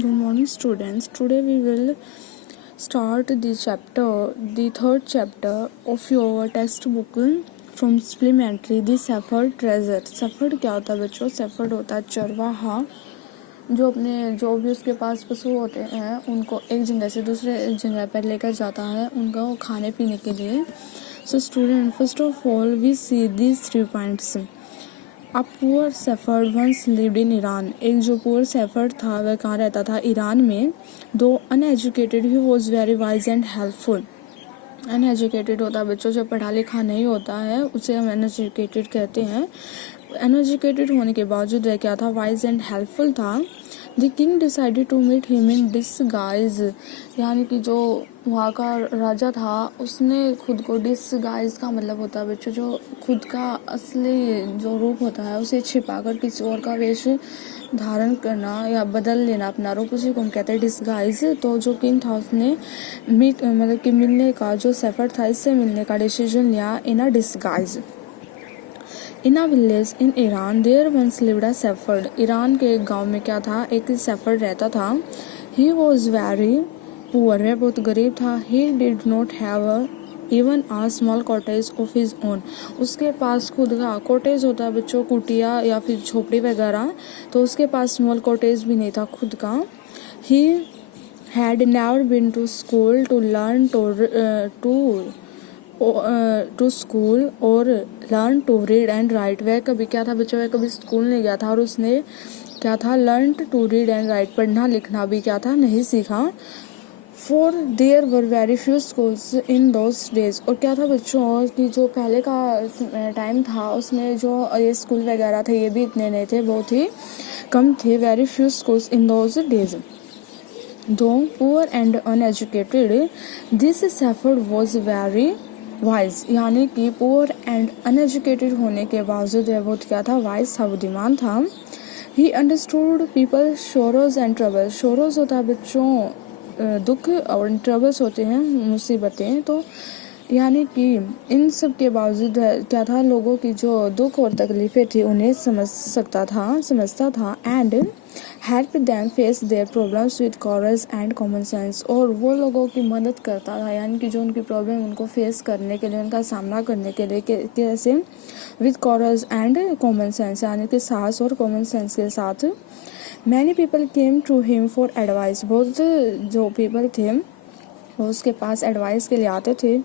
Good morning, students. Today we will start the third chapter of your textbook from supplementary, the shepherd treasure. shepherd क्या होता है बच्चों? shepherd होता है चरवाहा, जो भी उसके पास पशु होते हैं उनको एक जगह से दूसरे जगह पर लेकर जाता है उनको खाने पीने के लिए. So student, first of all we see these 3 points. A poor shepherd once lived in Iran. एक जो poor shepherd था वह कहाँ रहता था? ईरान में. Though uneducated, he was very wise and helpful. Uneducated होता है बच्चों जब पढ़ा लिखा नहीं होता है उसे हम uneducated कहते हैं. Uneducated होने के बावजूद वह क्या था? Wise and helpful था. The king decided to meet him in disguise. यानी कि जो वहाँ का राजा था उसने खुद को डिसगाइज का मतलब होता है बच्चों जो खुद का असली जो रूप होता है उसे छिपाकर किसी और का वेश धारण करना या बदल लेना अपना रूप, उसी को हम कहते हैं डिसगाइज. तो जो किंग था उसने मतलब कि मिलने का, जो शेफर्ड था इससे मिलने का डिसीजन लिया in a disguise. In a village in Iran there once lived a shepherd. Iran के एक गांव में क्या था? एक शेफर्ड रहता था. ही वॉज वेरी पुअर, वह बहुत गरीब था. He did not have even a small cottage of his own. उसके पास खुद का कॉटेज होता है बच्चों, कुटिया या फिर झोपड़ी वगैरह, तो उसके पास स्मॉल कॉटेज भी नहीं था खुद का. He had never been to school to learn to school और learn to read and write. वह कभी क्या था बच्चों? वह कभी स्कूल नहीं गया था और उसने क्या था? Learn to read and write, पढ़ना लिखना भी क्या था? नहीं सीखा. For there were very few schools in those days. और क्या था बच्चों कि जो पहले का टाइम था उसमें जो ये स्कूल वगैरह थे ये भी इतने नहीं थे, बहुत ही कम थे. Very few schools in those days. Though poor and uneducated, this shepherd was very wise. यानी कि पुअर एंड अनएजुकेटेड होने के बावजूद वह बहुत क्या था? वाइज था, बुद्धिमान था. He understood people sorrows and trouble. Sorrows होता है बच्चों दुख और ट्रबल्स होते हैं मुसीबतें. तो यानी कि इन सब के बावजूद क्या था? लोगों की जो दुख और तकलीफ़ें थी उन्हें समझता था. And help them face their problems with courage and common sense. और वो लोगों की मदद करता था, यानी कि जो उनकी प्रॉब्लम उनको फेस करने के लिए, उनका सामना करने के लिए कैसे? With courage and common sense, यानी कि साहस और कॉमन सेंस के साथ. Many people came to him for advice. बहुत जो पीपल थे वो उसके पास एडवाइस के लिए आते थे.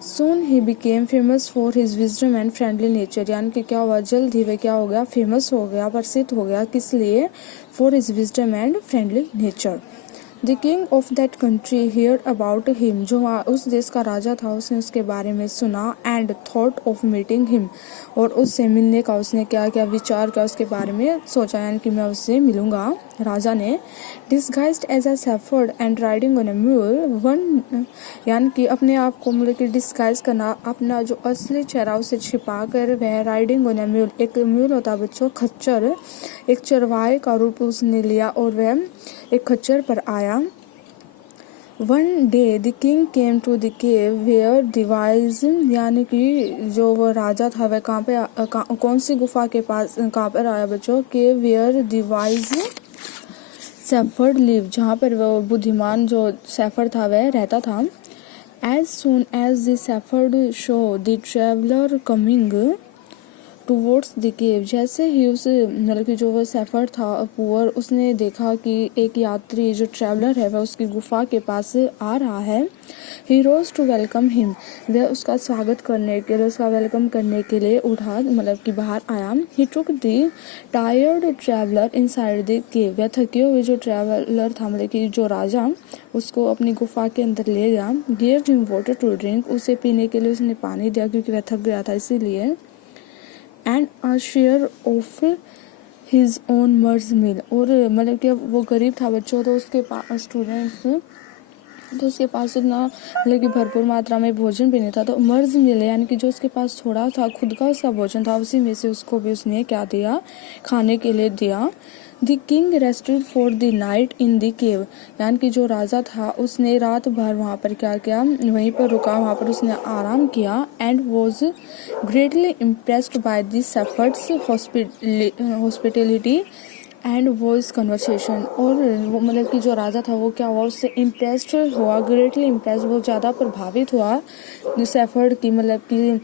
Soon he became famous for his wisdom and friendly nature. यानी कि क्या हुआ? जल्द ही वह क्या हो गया? फेमस हो गया, प्रसिद्ध हो गया. किस लिए? For his wisdom and friendly nature. The king of that country heard about him. जो वहाँ उस देश का राजा था उसने उसके बारे में सुना. And thought of meeting him. और उससे मिलने का उसने क्या क्या विचार किया, उसके बारे में सोचा, यानी कि मैं उससे मिलूंगा. राजा ने disguised as a shepherd and riding on a mule one, यानी कि अपने आप को मतलब कि डिस्गाइज करना, अपना जो असली चेहरा उसे छिपा कर वह राइडिंग ऑन a mule, एक म्यूल होता है बच्चों खच्चर, एक चरवाहे का रूप उसने लिया और वह एक खच्चर पर आया. One day the king came to the cave where the wise, यानी कि जो वो राजा था वह कहाँ पे कौन सी गुफा के पास कहाँ पर आया बच्चों? Cave where the wise shepherd live, जहाँ पर वो बुद्धिमान जो शेफर्ड था वह रहता था. As soon as the shepherd saw the traveller coming towards the cave, जैसे ही उस मतलब कि जो वो शेफर्ड था पुअर, उसने देखा कि एक यात्री जो ट्रैवलर है वह उसकी गुफा के पास आ रहा है. ही रोज टू वेलकम हिम, वह उसका स्वागत करने के लिए, उसका वेलकम करने के लिए उठा मतलब कि बाहर आया. He took the tired traveller inside the cave, वह थके हुए जो ट्रैवलर था मतलब कि जो राजा, उसको अपनी गुफा के अंदर ले गया. Gave him water to drink, उसे पीने के लिए उसने पानी दिया क्योंकि वह थक गया था इसीलिए. And a share of his own मर्ज मील, और मतलब कि वो गरीब था बच्चों तो उसके पास स्टूडेंट्स तो उसके पास इतना मतलब कि भरपूर मात्रा में भोजन भी नहीं था. तो मर्ज मिले यानी कि जो उसके पास थोड़ा था खुद का उसका भोजन था उसी में से उसको भी उसने क्या दिया? खाने के लिए दिया. The king rested for the night in the cave, यानी कि जो राजा था उसने रात भर वहाँ पर क्या किया? वहीं पर रुका, वहाँ पर उसने आराम किया. And was greatly impressed by the shepherd's hospitality, and voice conversation, और वो मतलब कि जो राजा था वो क्या हुआ, उससे इम्प्रेस्ड हुआ, ग्रेटली इम्प्रेस, बहुत ज़्यादा प्रभावित हुआ जिस एफर्ट की मतलब कि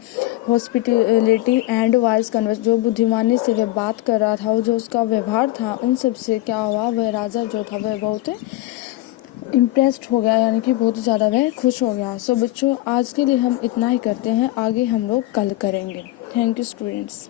हॉस्पिटलिटी एंड वॉइस कन्वर्स, जो बुद्धिमानी से वह बात कर रहा था और जो उसका व्यवहार था उन सब से क्या हुआ, वह राजा जो था वह बहुत इम्प्रेस्ड हो गया, यानी कि बहुत ज़्यादा वह खुश हो गया। सो बच्चों आज के लिए हम इतना ही करते हैं, आगे हम लोग कल करेंगे। Thank you students.